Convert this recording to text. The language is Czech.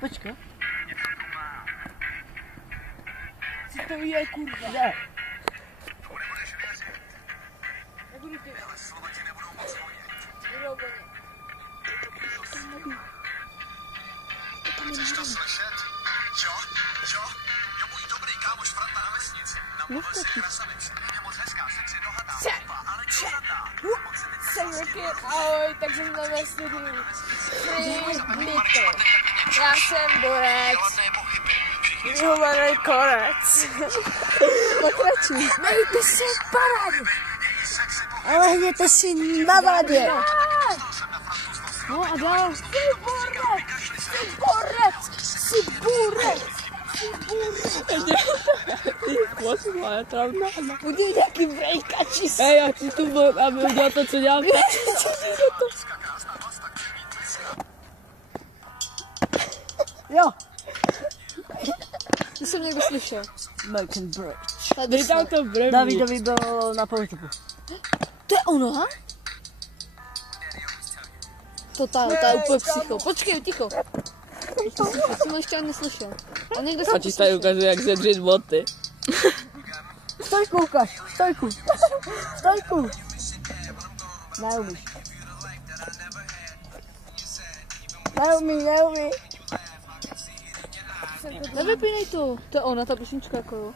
Počkej. Co to je, kurva? Ne. Nebudu ty. Ale slova ti nebudou moc vonět. Chceš to slyšet? Jo? Jo, můj dobrý kámoš Franta na vesnici. Namluvil si krasavici. Je moc hezká, sexy, dohadná, ale dohadná. Ahoj, takže jsme ve studiu. Já jsem Borec. Vyhovaný konec. Pokračuj. Mějte se v parádě. Ale hněte si na vadě. No a dál. Jsi borec. Udělej taky brejkači. Hej, já chci tu vod, aby udělal to, co dělám. Jo. To jsem někdo slyšel. Michael Bridge. Tady Vydal to Brevní. Davidovi bylo na pohybu. To je ono? To je úplně psycho. Počkej, ticho. Jsem ho ještě ani neslyšel. A někdo A ti tady ukazuje, jak se dřít boty. Stojku ukaž, stojku. Stojku. Neumíš. Neumí. Nevypínej to. To je ona, ta písnička jako jo.